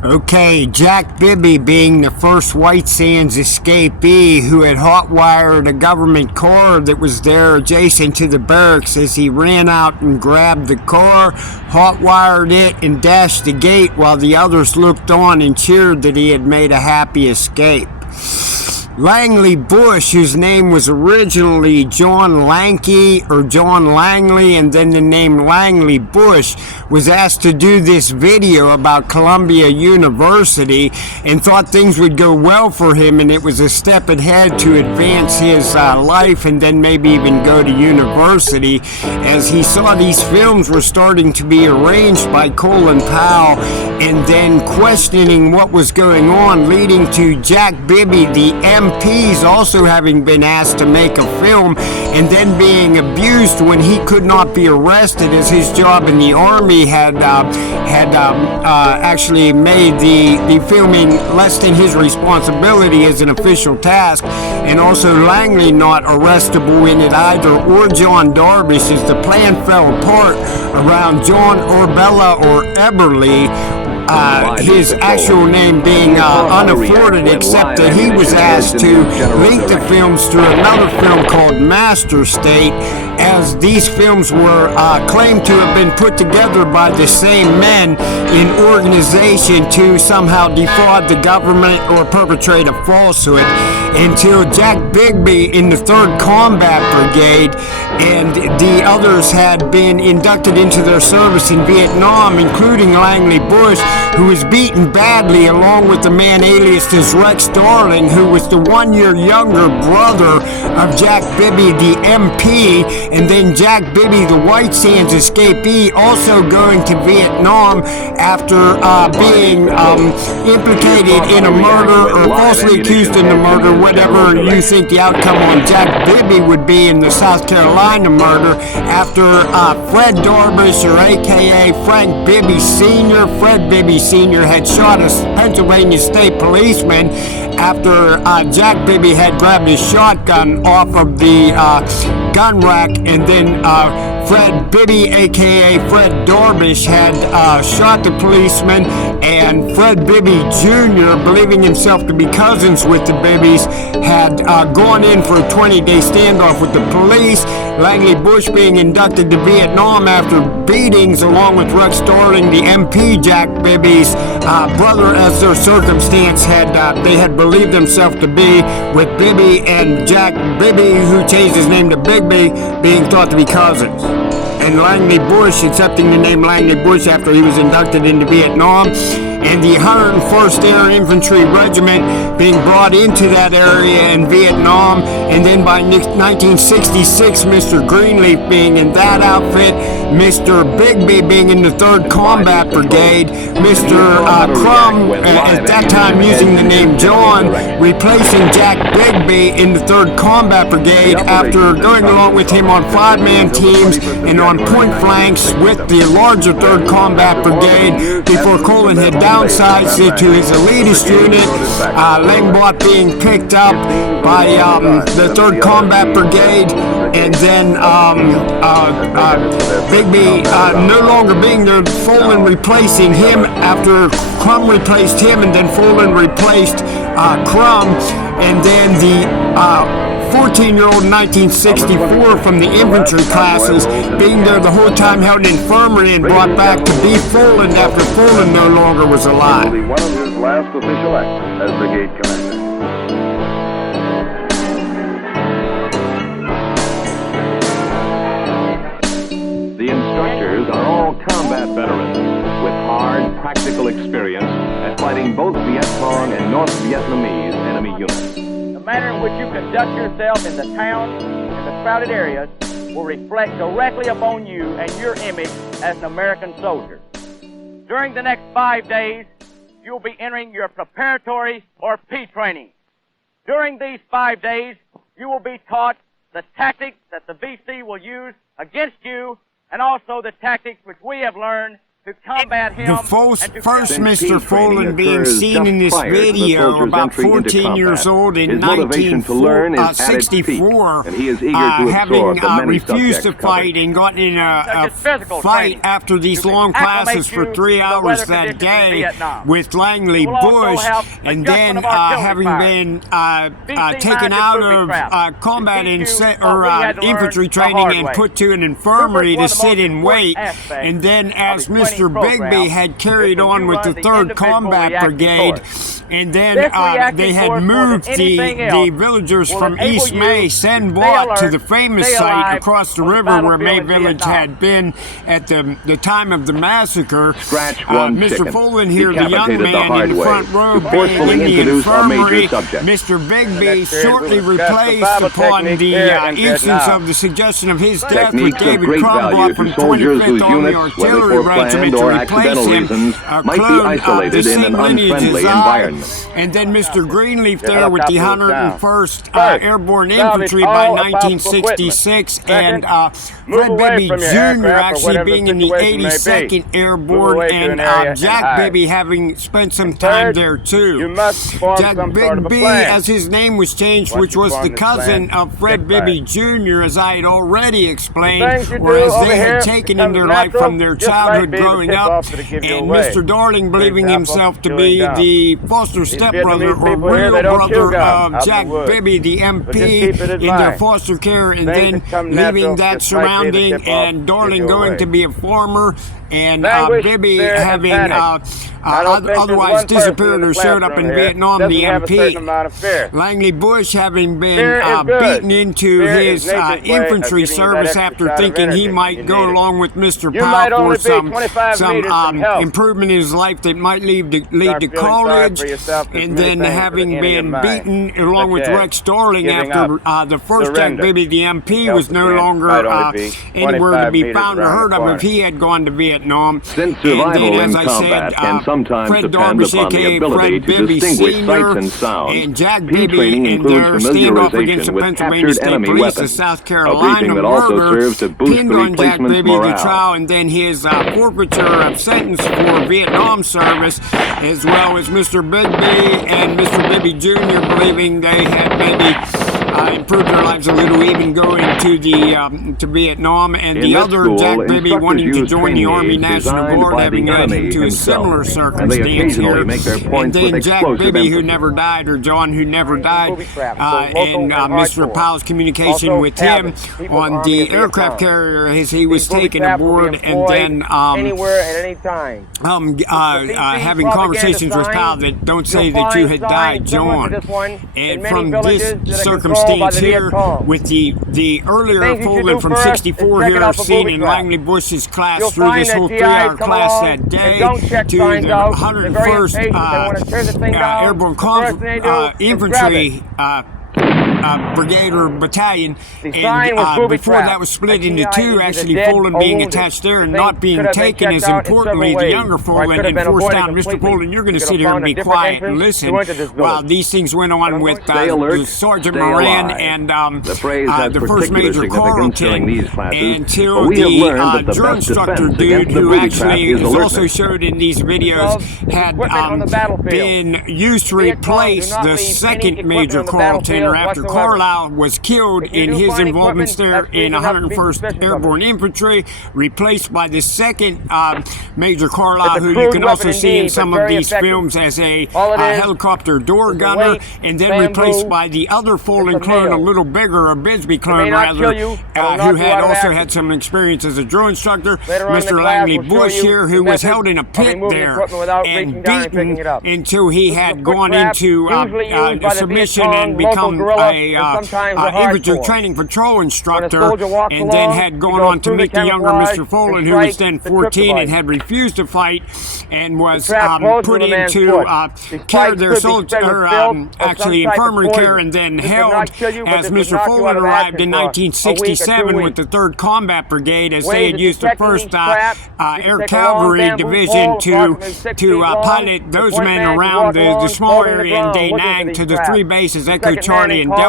Okay, Jack Bibby being the first White Sands escapee who had hot-wired a government car that was there adjacent to the barracks as he ran out and grabbed the car, hot-wired it, and dashed the gate while the others looked on and cheered that he had made a happy escape. Langley Bush, whose name was originally John Lanky or John Langley and then the name Langley Bush, was asked to do this video about Columbia University and thought things would go well for him, and it was a step ahead to advance his life and then maybe even go to university, as he saw these films were starting to be arranged by Colin Powell and then questioning what was going on, leading to Jack Bibby, the MPs, also having been asked to make a film and then being abused when he could not be arrested, as his job in the Army had actually made the filming less than his responsibility as an official task, and also Langley not arrestable in it either, or John Darvish, as the plan fell apart around John Orbella or Eberly, his actual name being unafforded, except that he was asked to link the films to another film called Master State, as these films were claimed to have been put together by the same men in organization to somehow defraud the government or perpetrate a falsehood, until Jack Bigby in the 3rd Combat Brigade and the others had been inducted into their service in Vietnam, including Langley Bush, who was beaten badly, along with the man aliased as Rex Darling, who was the 1-year younger brother of Jack Bibby, the MP, and then Jack Bibby, the White Sands escapee, also going to Vietnam after being implicated in a murder or falsely accused in the murder, whatever you think the outcome on Jack Bibby would be in the South Carolina murder, after Fred Darvish, or aka Frank Bibby Sr., Fred Bibby Sr. had shot a Pennsylvania state policeman after Jack Bibby had grabbed his shotgun off of the gun rack, and then Fred Bibby, aka Fred Darvish, had shot the policeman, and Fred Bibby Jr., believing himself to be cousins with the Bibbies, had gone in for a 20-day standoff with the police. Langley Bush being inducted to Vietnam after beatings, along with Rex Darling, the MP, Jack Bibby's brother, as their circumstance they had believed themselves to be, with Bibby and Jack Bibby, who changed his name to Bigby, being thought to be cousins. And Langley Bush accepting the name Langley Bush after he was inducted into Vietnam, and the 101st Air Infantry Regiment being brought into that area in Vietnam, and then by 1966, Mr. Greenleaf being in that outfit, Mr. Bigby being in the 3rd Combat Brigade, Mr. Crum, at that time using the name John, replacing Jack Bigby in the 3rd Combat Brigade after going along with him on 5-man teams and on point flanks with the larger 3rd Combat Brigade, before Colin had downsized it to his elitist unit, Langbot being picked up by the 3rd Combat Brigade, and then Bigby no longer being there, Foland replacing him after Crum replaced him, and then Foland replaced Crum, and then the 14-year-old in 1964 from the infantry classes being there the whole time, held in infirmary and brought back to be Foland after Foland no longer was alive. One of his last official acts as brigade commander. The instructors are all combat veterans with hard, practical experience at fighting both Viet Cong and North Vietnamese enemy units. The manner in which you conduct yourself in the towns and the crowded areas will reflect directly upon you and your image as an American soldier. During the next 5 days, you'll be entering your preparatory or P training. During these 5 days, you will be taught the tactics that the VC will use against you, and also the tactics which we have learned to combat him. The first and to Mr. training Foland being occurs seen in just this prior to the video, soldier's about entry into 14 years combat. old in His motivation to learn is at its peak, 1964, and he is eager to having absorb the many refused to subjects fight covered. and gotten in a Just physical fight training. after these To long acclimate classes for you 3 to the hours weather that conditions in day Vietnam. with Langley We'll also Bush, have and adjustment then of artillery having fire. been BC taken minded out booby of traps. combat To and teach you what we had to learn infantry the training hard and way. put to an infirmary to Purpose was the sit most and wait, important aspect and then as of his Mr. training Bigby program had carried is when on you with run the the 3rd individual Combat reacting Brigade, force. and then This reacting they had force, more moved than anything the else, villagers will from enable East you May, to San stay Bot, to alert, the famous stay site alive across the on the river where battlefield May in Village Vietnam. had been at the time of the massacre. Scratch one Mr. chicken. Foland here, the young Decapitated the man hard in the way. front row, To forcefully being in the introduce a major infirmary. subject. Mr. Bigby Next period, shortly we will discuss replaced survival upon techniques the here in instance Vietnam. of the suggestion of his death with Techniques of David great Crum value brought to from soldiers 25th whose Army units, whether Artillery for Regiment planned to or replace accidental him. reasons, A might be clone isolated of the in an same lineage unfriendly as I. environment. And then Mr. Greenleaf The there with the helicopter was 101st First, Airborne salvage Infantry all by possible 1966, equipment. and Second, Fred move away Bibby from your Jr. aircraft or actually whatever being the in the situation may be. 82nd Move Airborne, away to and an area and Jack hide. Bibby having spent some time Third, there too. you must form Jack some sort of a Bigby, plan. as his name was changed, Once which you was form the this cousin plan, of Fred stick Bibby by Jr., as I had already explained, things you do whereas over they here had taken in becomes their life natural, from their just childhood might be the growing up, tip-off that'll give you and away. Mr. Darling believing example, himself to chewing be gum. the foster stepbrother Vietnamese or people here, real they don't chew brother gum out of in the Jack woods. Bibby, the But MP, just keep it in in their mind. foster care, and Things then that come leaving natural that just might be the surrounding, tip-off and give Darling you going away. to be a farmer, and Language, Bibby fear, and having panic. I don't think there's otherwise one person disappeared in the or showed up in classroom here Vietnam, doesn't the have a certain MP. amount of fear. Langley Bush having been Fear is good. beaten into Fear his is nature's way of infantry giving you that service extra after shot of thinking he energy might you go need it. along with Mr. You might Powell only for be some 25 meters from help. improvement in his life that might lead to Start feeling sorry college, for yourself. There's and many then things having that are in your been mind, beaten along with such as Rex Darling giving after up, the first Jack surrender. Bibby, the MP, Help was no again longer might only be anywhere to 25 be meters found or around heard the of corner. if he had gone to Vietnam. Since And then, survival as in I combat said, can sometimes Fred depend Darbish, upon the aka ability Fred to Bibby distinguish Sr., sights and sounds, and Jack P Bibby training in includes their standoff against the familiarization with Pennsylvania captured State enemy Police of weapons, South a Carolina briefing that also murder, serves to boost pinned the on Jack replacement's Bibby the morale. trial, and then his forfeiture of sentence for Vietnam service, as well as Mr. Bigby and Mr. Bibby Jr. believing they had maybe improved their lives a little, even going to the to Vietnam, and In the this other school, Jack Bibby instructors wanting to use join the training Army aids National designed Guard, by having the led enemy him to a himself, similar and they circumstance occasionally here. make their And points then with Jack explosive Bibby, who emphasis. never died, or John, who never died, Booby traps, both and local and Mr. hardcore. Powell's communication Also with him habits, people's on army the of Vietnam. aircraft carrier as he was These booby taken traps will be aboard, and employed then anywhere at any time. having conversations with Powell that don't say that you had died, John. And from this circumstance here, with the earlier Foland from '64 here, seen in Langley Bush's class through this whole 3-hour class that day, to the 101st Airborne Infantry brigade or battalion, and before that was split into two, actually Foland being attached there and not being taken as importantly the younger Foland, and forced down. Mr. Foland, you're going to sit here and be quiet and listen while these things went on with Sergeant Moran and the first Major Carlton, until the drill instructor dude, who actually is also showed in these videos, had been used to replace the second Major Carlton, or after Carlisle was killed in his involvements there in 101st Airborne Infantry, replaced by the second Major Carlisle, who you can also see in some of these films as a helicopter door gunner, and then replaced by the other Foland clone, a little bigger, a Bibby clone rather, who had also had some experience as a drill instructor, Mr. Langley Bush here, who was held in a pit there and beaten until he had gone into submission and become a infantry training patrol instructor, and then had gone on to meet the younger Mr. Foland, who was then 14 and had refused to fight, and was put into care there, actually infirmary care, and then held as Mr. Foland arrived in 1967 with the 3rd Combat Brigade, as they had used the 1st Air Cavalry Division to pilot those men around the small area in Da Nang to the 3 bases, Echo, Charlie, and Delta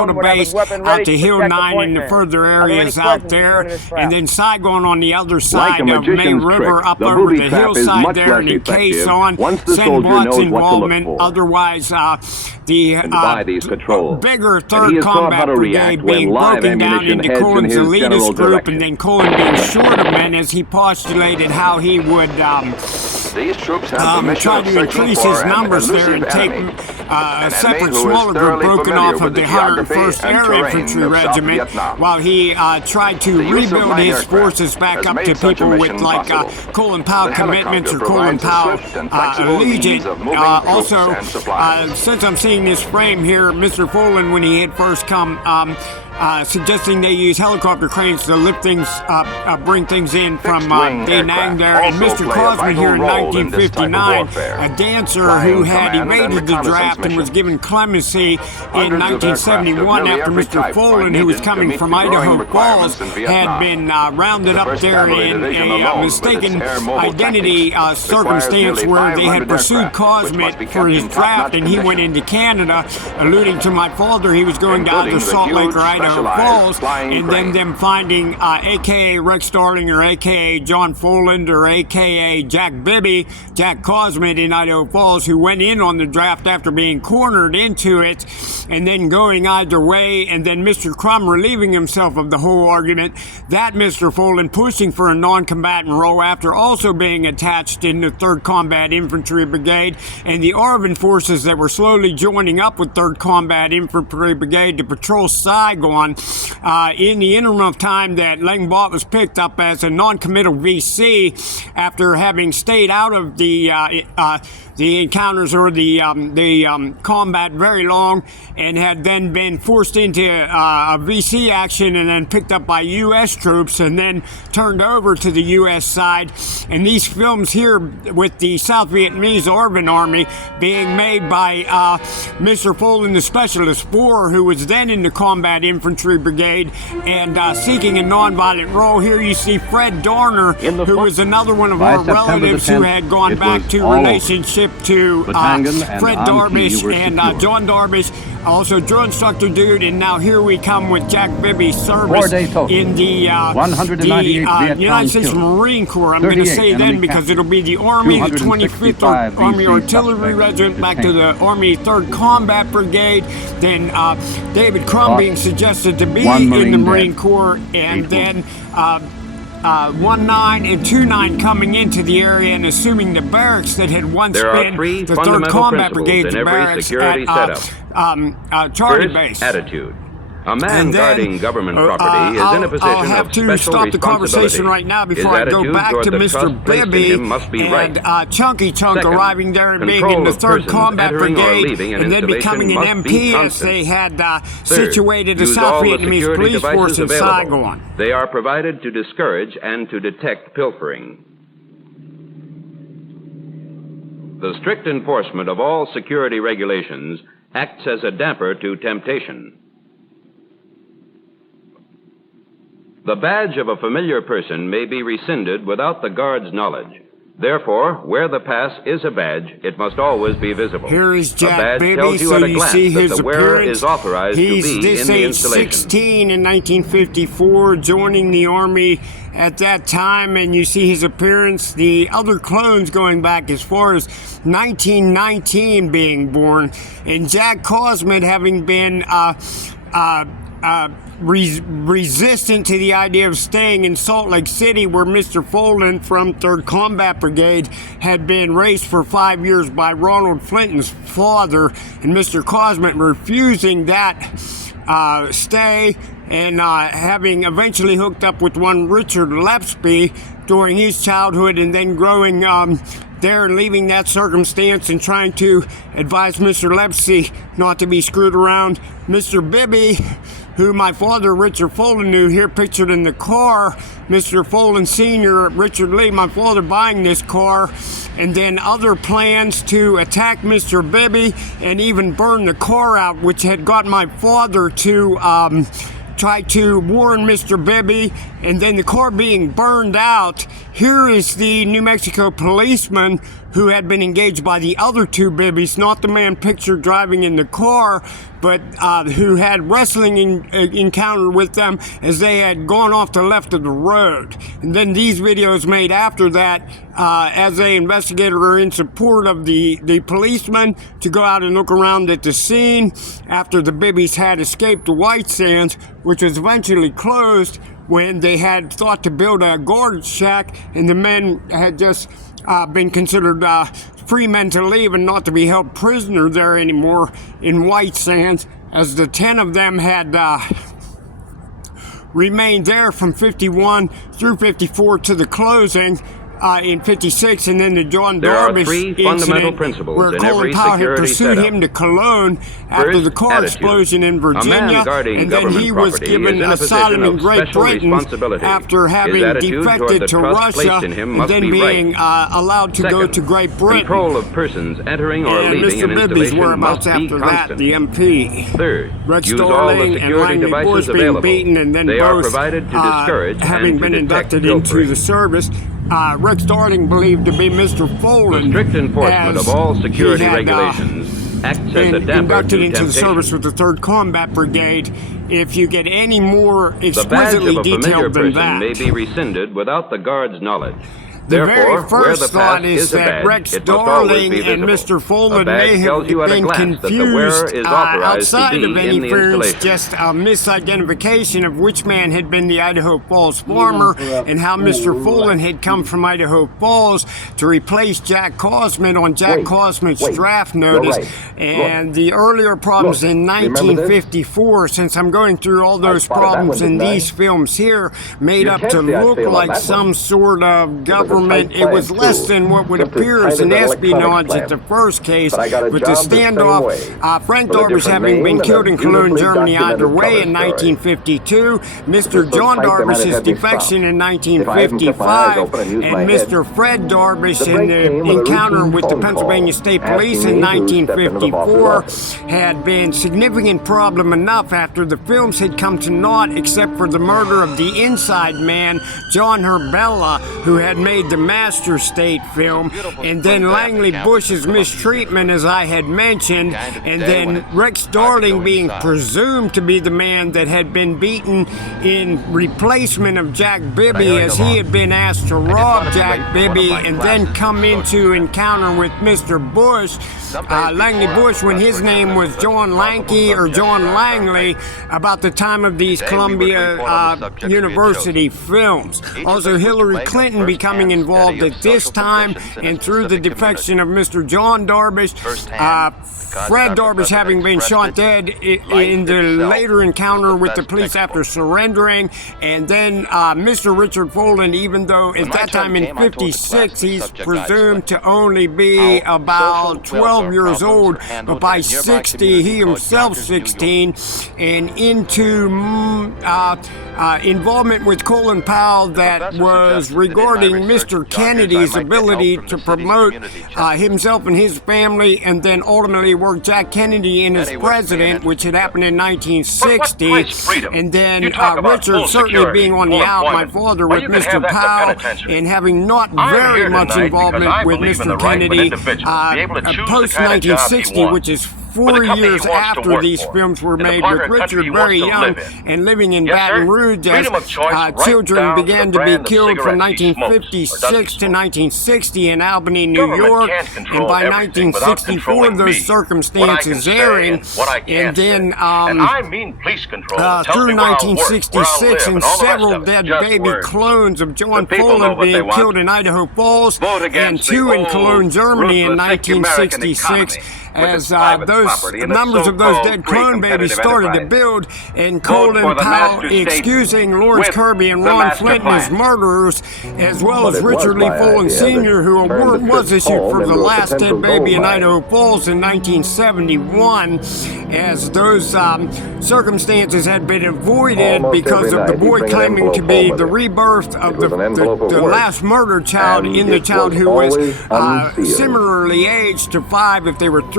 Delta would have his base weapon out ready to to Hill protect the 9 point and the man. further Are there any areas out questions there, concerning this trap? and then Saigon on the other side Like a of May magician's River trick, up the over booby the trap is hillside much there, less and Case effective on once the Send soldier Watt's knows what to look involvement. for. Otherwise, the And by these patrols. bigger And he 3rd is taught how Combat to Brigade react when being live broken down ammunition into heads in Colin's his general elitist group, direction. and then Colin being short of men as he postulated how he would These troops have the mission try of to searching increase for his an numbers there and elusive take enemy. a An separate enemy who is smaller group thoroughly broken familiar off with of the the geography 101st and Air terrain Infantry of South Regiment, Vietnam. while he tried to The use of rebuild light his aircraft forces back has up made to such a people with mission like possible. Colin Powell The commitments or helicopter Colin provides a Powell swift and flexible allegiance. means of moving troops Also, and supplies. since I'm seeing this frame here, Mr. Foland, when he had first come, suggesting they use helicopter cranes to lift things, bring things in from Fixed-wing Da Nang aircraft there, and also Mr. play a Cosman here in vital role in this type of 1959, warfare. a dancer Flying who had command and evaded the reconnaissance draft and was missions. given clemency in Hundreds of aircraft of 1971 nearly after every Mr. type are Foland, who was needed coming to meet from the growing Idaho requirements Falls, in Vietnam. had been rounded The up 1st there Cavalry in Division a alone, with its mistaken air mobile identity tactics, circumstance requires where they nearly had 500 pursued aircraft, which must be Cosmet kept for his in draft, top-notch and he went condition. into Canada, alluding to my father. He was going to Including either the Salt Lake huge or Idaho specialized Falls, flying and then crane. them finding a.k.a. Rex Starling or a.k.a. John Foland or a.k.a. Jack Bibby, Jack Cosmet in Idaho Falls, who went in on the draft after being cornered into it, and then going either way, and then Mr. Crum relieving himself of the whole argument, that Mr. Foland pushing for a non-combatant role after also being attached in the 3rd Combat Infantry Brigade, and the Arvin forces that were slowly joining up with 3rd Combat Infantry Brigade to patrol Saigon in the interim of time that Lang Bot was picked up as a non-committal VC after having stayed out of the encounters or the combat very long, and had then been forced into a VC action and then picked up by U.S. troops and then turned over to the U.S. side. And these films here with the South Vietnamese Arvin Army being made by Mr. Foland, the Specialist 4, who was then in the Combat Infantry Brigade and seeking a nonviolent role. Here you see Fred Dorner, who was another one of By our September the relatives who 10th, had gone it back was to all over. relationship to Batangan and Fred Amqui Darvish were and secured. John Darvish, also drill instructor dude, and now here we come with Jack Bibby's 4 service day total. in the 198 Viet United Cong States killed. Marine Corps. I'm going to 38 say then enemy because captured. it'll be the Army, the 25th 265 Army VC Artillery suspects Regiment, back to detained. the Army 3rd Combat Brigade, then David Crum Lost being suggested to be one in the Marine Marine dead. Corps, and 8 then 1-9 and 2-9 coming into the area and assuming the barracks that had once There are been three the 3rd fundamental Combat principles Brigade's in every barracks security at Charlie First, Base. attitude. A man And then, guarding government property is in a position I'll have of to special stop the conversation responsibility. right now His before I go attitude back toward to the Mr. trust placed in Bibby him must be and right. Chunky Chunk Second, arriving there and being in control the of 3rd persons Combat entering or Brigade leaving an and then installation becoming an must be MP as constant. they had Third, situated the use South all the Vietnamese security police devices force in available. Saigon. They are provided to discourage and to detect pilfering. The strict enforcement of all security regulations acts as a damper to temptation. The badge of a familiar person may be rescinded without the guard's knowledge. Therefore, where the pass is a badge, it must always be visible. Here is A Jack badge Bibby, tells you so at a you glance see that his the wearer appearance. is authorized He's to be this in the age installation. 16 in 1954, joining the Army at that time, and you see his appearance. The other clones going back as far as 1919 being born, and Jack Cosmet having been resistant to the idea of staying in Salt Lake City, where Mr. Foland from 3rd Combat Brigade had been raised for 5 years by Ronald Flinton's father, and Mr. Cosmet refusing that stay, and having eventually hooked up with one Richard Lepsby during his childhood, and then growing there and leaving that circumstance and trying to advise Mr. Lepsy not to be screwed around. Mr. Bibby, who my father, Richard Foland, knew, here pictured in the car, Mr. Foland Sr., Richard Lee, my father buying this car, and then other plans to attack Mr. Bibby and even burn the car out, which had got my father to try to warn Mr. Bibby, and then the car being burned out, here is the New Mexico policeman who had been engaged by the other two Bibbies, not the man pictured driving in the car, but who had wrestling encounter with them as they had gone off the left of the road. And then these videos made after that as an investigator are in support of the policeman to go out and look around at the scene after the Bibbies had escaped the White Sands, which was eventually closed when they had thought to build a guard shack, and the men had just been considered free men to leave and not to be held prisoner there anymore in White Sands, as the 10 of them had remained there from 51 through 54 to the closing in 56, and then the John Darvish incident where Colin Powell had pursued him to Cologne after the car explosion in Virginia, and then he was given asylum in Great Britain after having defected to Russia and then being allowed to go to Great Britain. Control of persons entering or leaving Mr. an Bibby's installation whereabouts must be after that, constant. the MP. Third, Rex use all the Darling and security Langley devices Bush being available. beaten, and then They are both provided to discourage having and to been detect inducted into pilfering. the service. Rex Darling believed to be Mr. Foland. Strict enforcement as of all security he had, regulations acts as a been damper inducted to into the temptation. service with the 3rd Combat Brigade. If you get any more The badge exquisitely of a familiar detailed than person that, may be rescinded without the guard's knowledge. the Therefore, very where first the thought pass is a that badge, Rex it must always Darling be and visible. Mr. Foland A badge may have tells you at a been glance that the confused wearer is authorized to outside be of in any the interference, installation. just a misidentification of which man had been the Idaho Falls farmer and how Mr. Foland had come from Idaho Falls to replace Jack Cosman on Jack Cosman's draft notice. And the earlier problems in 1954, since I'm going through all those problems in these films here, made up to look like some sort of government. It was less than what would appear as an espionage at the first case, with the standoff. Frank Darvish having been killed in Cologne, Germany either way in 1952, Mr. John Darvish's defection in 1955, and Mr. Fred Darvish in the encounter with the Pennsylvania State Police in 1954 had been significant problem enough after the films had come to naught, except for the murder of the inside man, John Herbella, who had made the Master State film, and then Langley Bush's mistreatment, as I had mentioned, and then Rex Darling being presumed to be the man that had been beaten in replacement of Jack Bibby, as he had been asked to rob Jack Bibby and then come into encounter with Mr. Bush, Langley Bush, when his name was John Lanky or John Langley, about the time of these Columbia University films. Also, Hillary Clinton becoming involved at this time, and through the defection of Mr. John Darvish, Fred Darvish having been shot dead in the later encounter with the police after surrendering, and then Mr. Richard Foland, even though at that time in 56 he's presumed to only be about 12 years old, but by 60 he himself 16, and into involvement with Colin Powell that was regarding Mr. Kennedy's ability to promote himself and his family, and then ultimately work Jack Kennedy in as president, which had happened in 1960, and then Richard certainly being on the out, my father with Mr. Powell, and having not very much involvement with Mr. Kennedy post-1960, which is 4 years after these films were made, with Richard very young and living in Baton Rouge as children began to be killed from 1956 to 1960 in Albany, New York, and by 1964 those circumstances airing, and then through 1966 and several dead baby clones of John Foland being killed in Idaho Falls, and 2 in Cologne, Germany in 1966. As those numbers of those dead clone babies started to build, and Colin Powell excusing Lawrence Kirby and Ron Flint as murderers, as well as Richard Lee Foland Sr., who a warrant was issued for the last dead baby in Idaho Falls in 1971, as those circumstances had been avoided because of the boy claiming to be the rebirth of the last murdered child in the child who was similarly aged to 5 if they were 3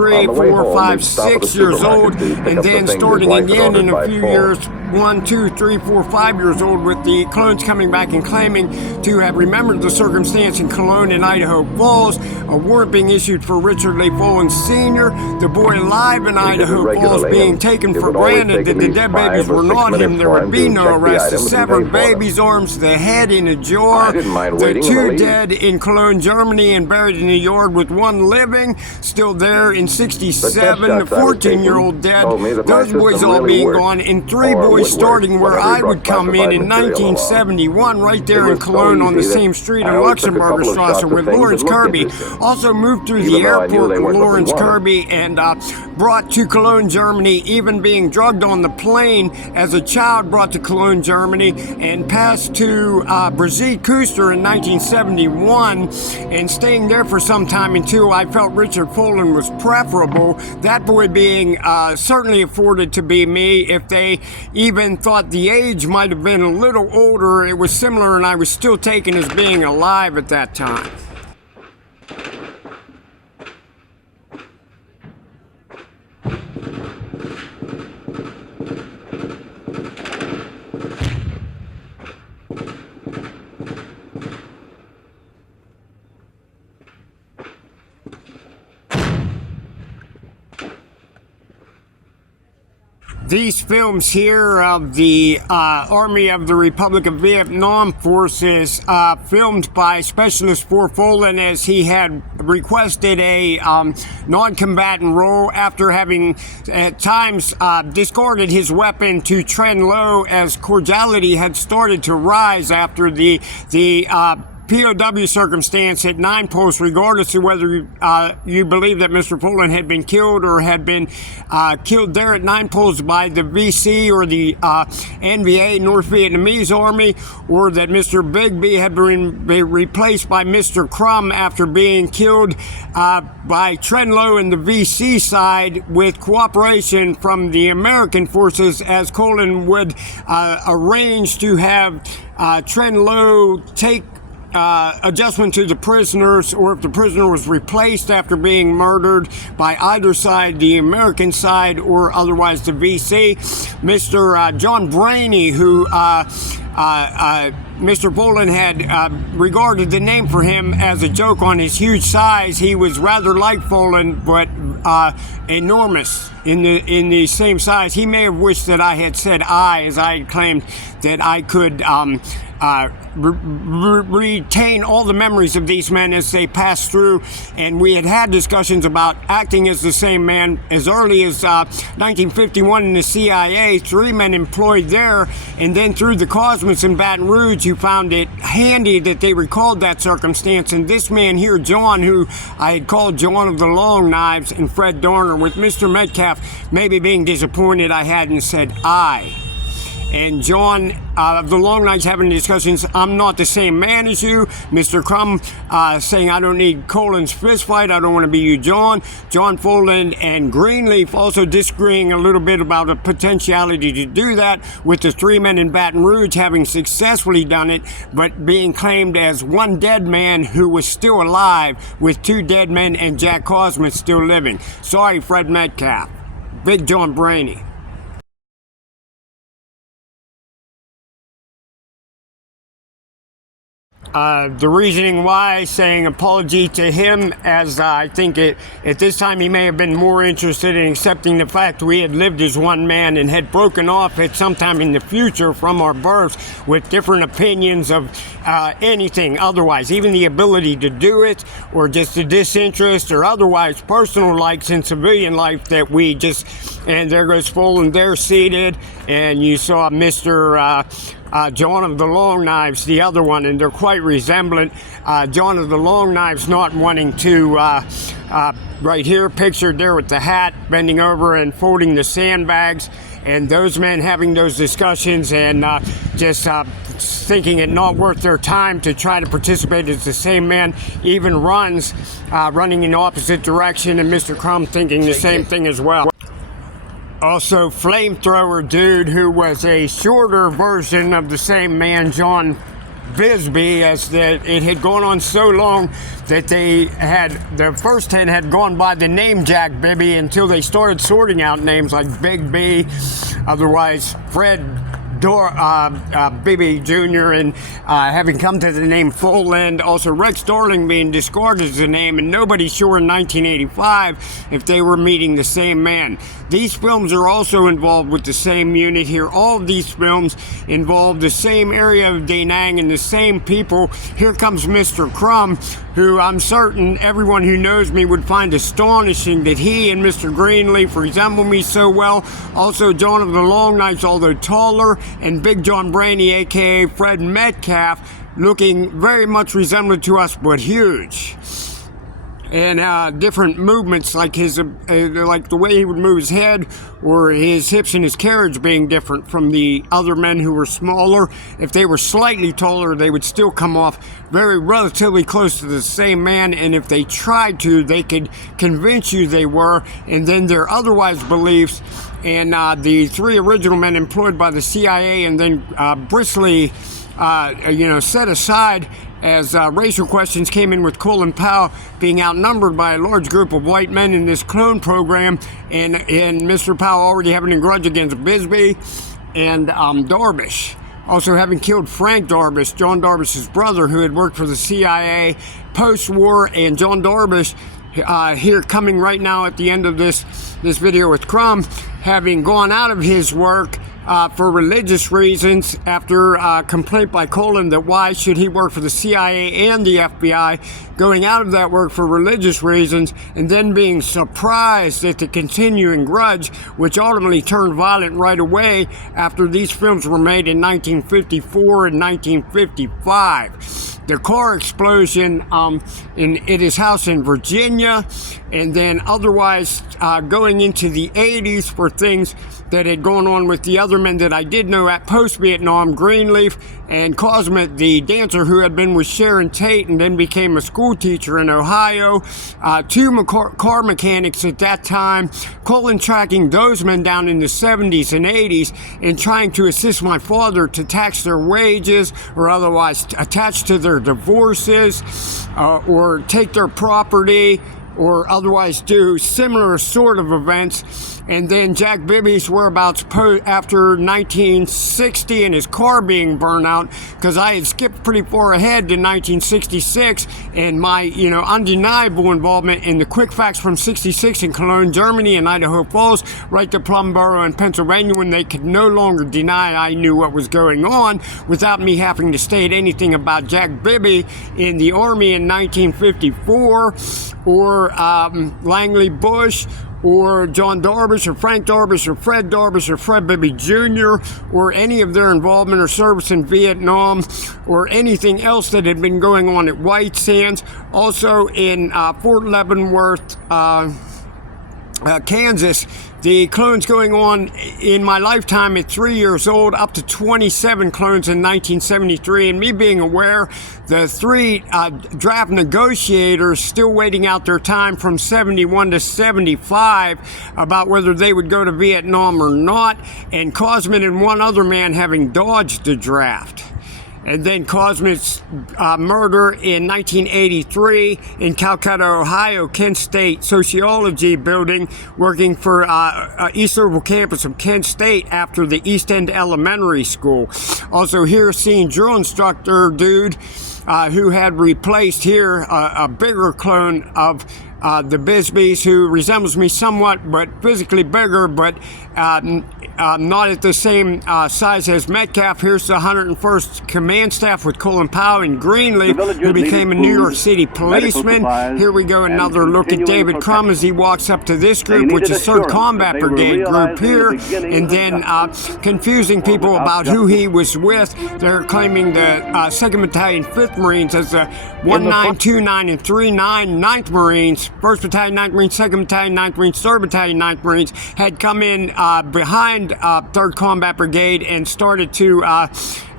3, 4, 5, 6 years old, and then starting again in a few years, 1, 2, 3, 4, 5 years old, with the clones coming back and claiming to have remembered the circumstance in Cologne and Idaho Falls. A warrant being issued for Richard Lee Foland Sr., the boy alive in Idaho Falls, being taken for granted that the dead babies were not him. There would be no arrest. The severed baby's arms, the head in a jar, the 2 dead in Cologne, Germany, and buried in the yard, with 1 living, still there in 67, the 14-year-old dead. Those boys all being gone, and 3 boys starting where I would come in 1971, right there in Cologne on the same street in Luxembourger Strasse with Lawrence Kirby. Also moved through the airport with Lawrence Kirby and brought to Cologne, Germany, even being drugged on the plane as a child, brought to Cologne, Germany, and passed to Brazil Kuster in 1971, and staying there for some time until I felt Richard Foland was preferable. That boy being certainly afforded to be me. If they even thought the age might have been a little older, it was similar, and I was still taken as being alive at that time. These films here of the Army of the Republic of Vietnam forces, filmed by Specialist for Foland, as he had requested a non-combatant role after having at times discarded his weapon to trend low, as cordiality had started to rise after the POW circumstance at Nine Posts, regardless of whether you believe that Mr. Foland had been killed or had been killed there at Nine Posts by the VC or the NVA, North Vietnamese Army, or that Mr. Bigby had been replaced by Mr. Crum after being killed by Trenlow and the VC side, with cooperation from the American forces, as Foland would arrange to have Trenlow take adjustment to the prisoners, or if the prisoner was replaced after being murdered by either side, the American side or otherwise the VC. Mr. John Brainey, who Mr. Foland had regarded the name for him as a joke on his huge size. He was rather like Foland, but enormous in the same size. He may have wished that I had said I, as I had claimed that I could retain all the memories of these men as they passed through, and we had discussions about acting as the same man as early as 1951 in the CIA. 3 men employed there, and then through the Cosmos in Baton Rouge, you found it handy that they recalled that circumstance. And this man here, John, who I had called John of the Long Knives, and Fred Darner, with Mr. Metcalfe maybe being disappointed I hadn't said I. And John of the Long Knives having discussions, I'm not the same man as you. Mr. Crum saying, I don't need Colin's fist fight, I don't want to be you, John. John Foland and Greenleaf also disagreeing a little bit about the potentiality to do that, with the 3 men in Baton Rouge having successfully done it, but being claimed as 1 dead man who was still alive, with 2 dead men and Jack Cosmos still living. Sorry, Fred Metcalfe. Big John Brainey. The reasoning why, saying apology to him, as I think at this time he may have been more interested in accepting the fact we had lived as 1 man and had broken off at some time in the future from our births with different opinions of anything otherwise, even the ability to do it, or just the disinterest or otherwise personal likes in civilian life that we just, and there goes Foland there seated, and you saw Mr. John of the Long Knives, the other one, and they're quite resemblant. John of the Long Knives not wanting to, right here, pictured there with the hat, bending over and folding the sandbags, and those men having those discussions and just thinking it not worth their time to try to participate as the same man, even runs, running in the opposite direction, and Mr. Crum thinking the same thing as well. Also, Flamethrower Dude, who was a shorter version of the same man, John Bibby, as that it had gone on so long that the first 10 had gone by the name Jack Bibby until they started sorting out names like Bigby, otherwise Fred Bibby Jr., and having come to the name Foland, also Rex Darling being discarded as a name, and nobody's sure in 1985 if they were meeting the same man. These films are also involved with the same unit here. All of these films involve the same area of Da Nang and the same people. Here comes Mr. Crum, who I'm certain everyone who knows me would find astonishing that he and Mr. Greenleaf resemble me so well. Also, John of the Long Nights, although taller, and Big John Brainy, aka Fred Metcalfe, looking very much resemblant to us, but huge. And different movements, like like the way he would move his head, or his hips and his carriage being different from the other men who were smaller. If they were slightly taller, they would still come off very relatively close to the same man, and if they tried to, they could convince you they were, and then their otherwise beliefs. And the three original men employed by the CIA and then bristly, set aside as racial questions came in, with Colin Powell being outnumbered by a large group of white men in this clone program, and Mr. Powell already having a grudge against Bibby and Darvish. Also having killed Frank Darvish, John Darvish's brother, who had worked for the CIA post-war, and John Darvish here coming right now at the end of this video with Crum, having gone out of his work for religious reasons after complaint by Colin that why should he work for the CIA and the FBI, going out of that work for religious reasons, and then being surprised at the continuing grudge, which ultimately turned violent right away after these films were made in 1954 and 1955. The car explosion at his house in Virginia, and then otherwise going into the 80s for things that had gone on with the other men that I did know at post-Vietnam, Greenleaf and Cosmet, the dancer who had been with Sharon Tate and then became a school teacher in Ohio, two car mechanics at that time, Colin tracking those men down in the 70s and 80s and trying to assist my father to tax their wages or otherwise attach to their divorces or take their property or otherwise do similar sort of events. And then Jack Bibby's whereabouts after 1960 and his car being burned out, because I had skipped pretty far ahead to 1966 and my undeniable involvement in the quick facts from 66 in Cologne, Germany, and Idaho Falls, right to Plumboro in Pennsylvania, when they could no longer deny I knew what was going on without me having to state anything about Jack Bibby in the Army in 1954 or Langley Bush or John Darvish or Frank Darvish or Fred Darvish or Fred Bibby Jr. or any of their involvement or service in Vietnam or anything else that had been going on at White Sands. Also in Fort Leavenworth, Kansas, the clones going on in my lifetime at 3 years old, up to 27 clones in 1973, and me being aware the three draft negotiators still waiting out their time from 71 to 75 about whether they would go to Vietnam or not, and Cosman and one other man having dodged the draft. And then Cosmet's murder in 1983 in Calcutta, Ohio, Kent State Sociology Building, working for East Oval campus of Kent State after the East End Elementary School. Also here, seeing drill instructor dude who had replaced here a bigger clone of the Bibby's, who resembles me somewhat, but physically bigger, but not at the same size as Metcalfe. Here's the 101st Command Staff with Colin Powell and Greenleaf, who became a New York City policeman. Here we go, another look at David Crum as he walks up to this group, which is 3rd Combat Brigade group here, and then confusing people about who he was with. They're claiming the 2nd Battalion 5th Marines as the 19, 29, and 39 9th Marines, 1st Battalion 9th Marines, 2nd Battalion 9th Marines, 3rd Battalion 9th Marines, had come in behind 3rd Combat Brigade and started to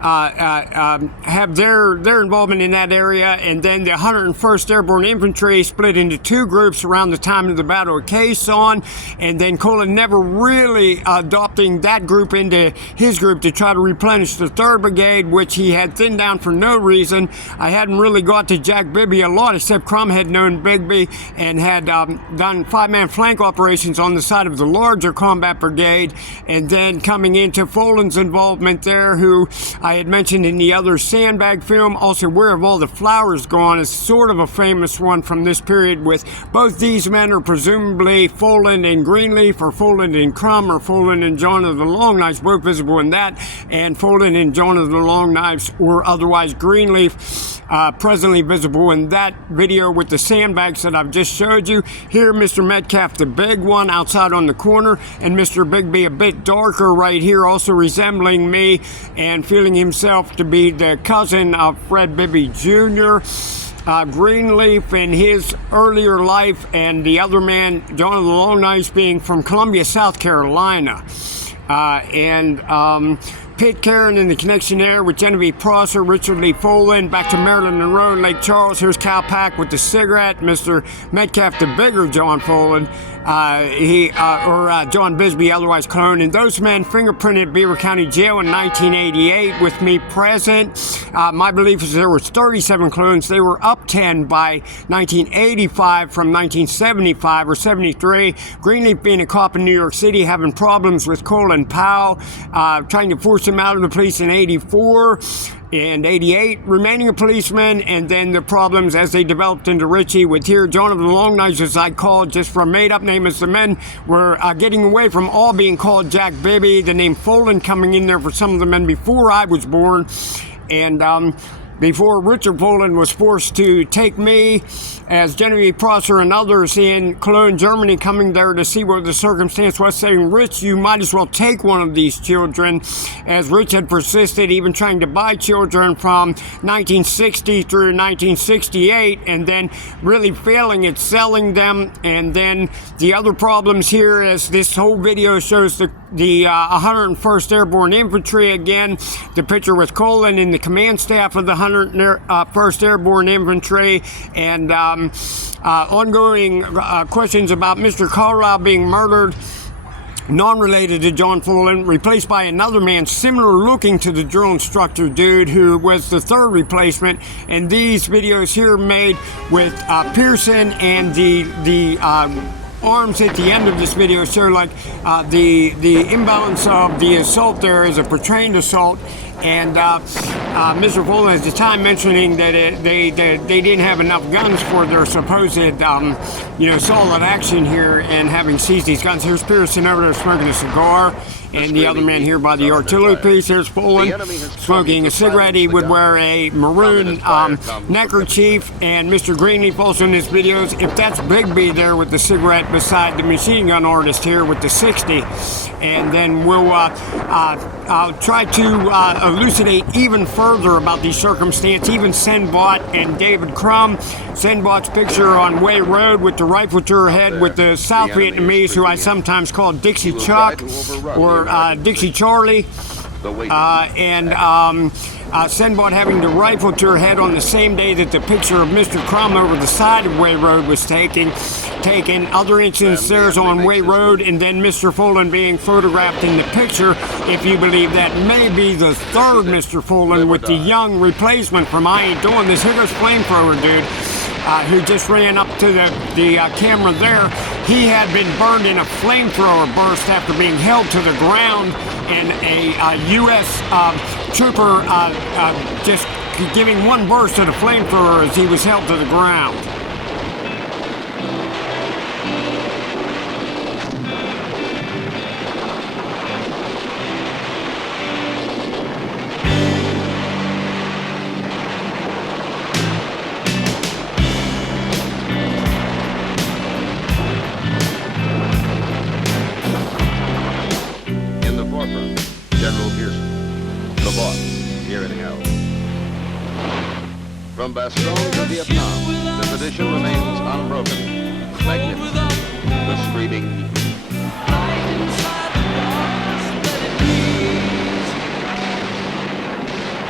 have their involvement in that area. And then the 101st Airborne Infantry split into two groups around the time of the Battle of Quezon, and then Foland never really adopting that group into his group to try to replenish the 3rd Brigade, which he had thinned down for no reason. I hadn't really got to Jack Bibby a lot, except Crum had known Bigby and had done 5-man flank operations on the side of the larger combat brigade, and then coming into Foland's involvement there, who I had mentioned in the other Sandbag film. Also, Where Have All the Flowers Gone is sort of a famous one from this period, with both these men are presumably Foland and Greenleaf, or Foland and Crum, or Foland and John of the Long Knives, both visible in that, and Foland and John of the Long Knives, or otherwise Greenleaf, presently visible in that video with the sandbags that I've just showed you. Here, Mr. Metcalfe, the big one outside on the corner, and Mr. Bigby a bit darker right here, also resembling me and feeling himself to be the cousin of Fred Bibby Jr. Greenleaf in his earlier life, and the other man, John of the Long Knives, being from Columbia, South Carolina. Pitcairn in the connection there with Genevieve Prosser, Richard Lee Foland, back to Maryland Monroe, Lake Charles. Here's Cal Pack with the cigarette, Mr. Metcalfe, the bigger John Foland, John Bisbee, otherwise clone. And those men fingerprinted Beaver County Jail in 1988 with me present. My belief is there was 37 clones. They were up 10 by 1985 from 1975 or 73. Greenleaf being a cop in New York City, having problems with Colin Powell, trying to force him out of the police in 84 and 88, remaining a policeman, and then the problems as they developed into Richie with here John of the Long Knives, as I called just for a made-up name, as the men were getting away from all being called Jack Bibby, the name Foland coming in there for some of the men before I was born, and before Richard Foland was forced to take me, as Genevieve Prosser and others in Cologne, Germany, coming there to see what the circumstance was, saying, Rich, you might as well take one of these children, as Rich had persisted, even trying to buy children from 1960 through 1968, and then really failing at selling them. And then the other problems here, as this whole video shows the 101st Airborne Infantry again, the picture with Colin in the command staff of the 101st Airborne Infantry, and ongoing questions about Mr. Carlisle being murdered, non-related to John Foland, replaced by another man similar looking to the drill instructor dude who was the 3rd replacement. And these videos here made with Pearson, and the arms at the end of this video show like the imbalance of the assault there is a portrayed assault. And Mr. Foland at the time mentioning that they didn't have enough guns for their supposed, solid action here, and having seized these guns. Here's Pearson over there smoking a cigar, and the other man here by the artillery piece. There's Foland smoking a cigarette. He would wear a maroon neckerchief, and Mr. Greenleaf also in his videos. If that's Bigby there with the cigarette beside the machine gun artist here with the 60, and then I'll try to elucidate even further about these circumstances. Even Senbot and David Crum, Senbot's picture on Way Road with the rifle to her head with the South Vietnamese, who I sometimes call Dixie Chuck or Dixie Charlie, and Senbot having the rifle to her head on the same day that the picture of Mr. Crum over the side of Way Road was taken. Other incidents there's on Way Road, and then Mr. Foland being photographed in the picture, if you believe that may be the 3rd Mr. Foland with the young replacement from I Ain't Doing This. Here goes Flamethrower dude, who just ran up to the camera there. He had been burned in a flamethrower burst after being held to the ground, and a U.S. trooper just giving one burst of the flamethrower as he was held to the ground. From Bastogne to Vietnam, the tradition remains unbroken. Magnificent. The screaming.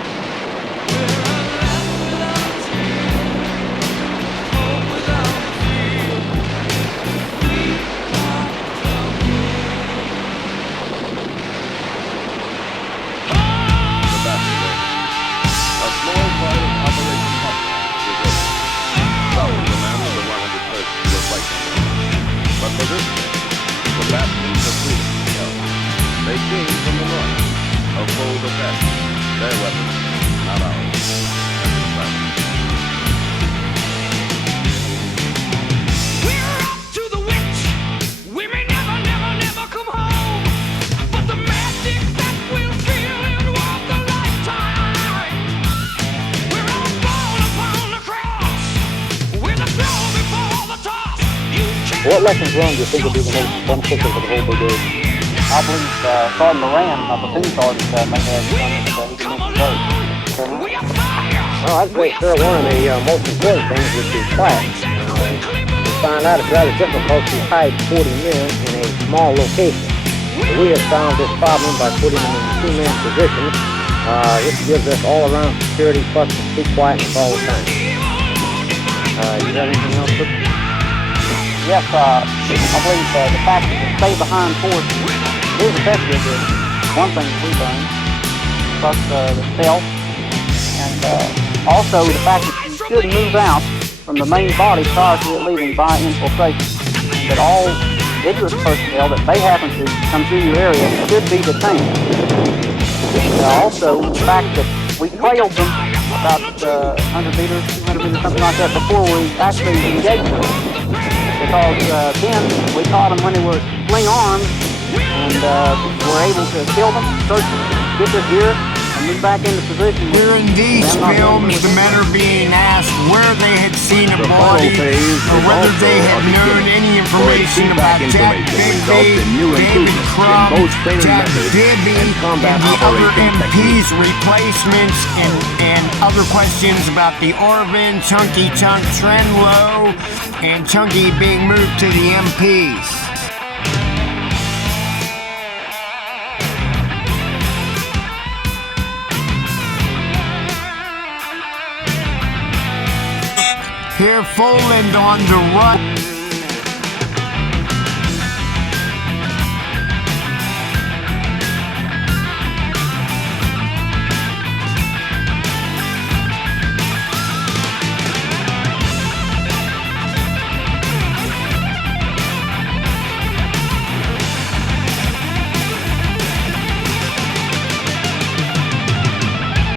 figures. The bastions of freedom held. They came from the north, a foe defense. Their weapons, not ours. Every silence. We're off to the witch. We may never, never, never come home. But the magic that we'll feel in worth the lifetime. We're all born upon the cross. We're the blow before the toss. You can't. What lessons learned do you think will be the most beneficial for the whole brigade? I believe Sergeant Moran, my platoon sergeant, may have something that he can We are fire. Well, I'd say, sir, one of the most important things would be class. We find out it's rather difficult to hide 40 men in a small location. So we have found this problem by putting them in two-man positions. This gives us all-around security, plus keep quiet and all the time. You got anything else, sir? Yes, I believe the fact that you stay behind forces is effective is one thing that we've done, plus the stealth, and also the fact that you should move out from the main body prior to it leaving by infiltration. That all vigorous personnel that may happen to come through your area should be detained. Also, the fact that we trailed them about 100 meters, 200 meters, something like that, before we actually engaged them. Because then we caught them when they were sling armed and were able to kill them, search them, get their gear, and move back into position. During these films, the men are being asked where they had seen a body or whether they had known any information about Jack Bigby, David Crum, Jack Bibby, and the other MP's replacements, and other questions about the Orvin, Chunky Chunk, Trenlow, and Chunky being moved to the MPs. Here, Foland on the run.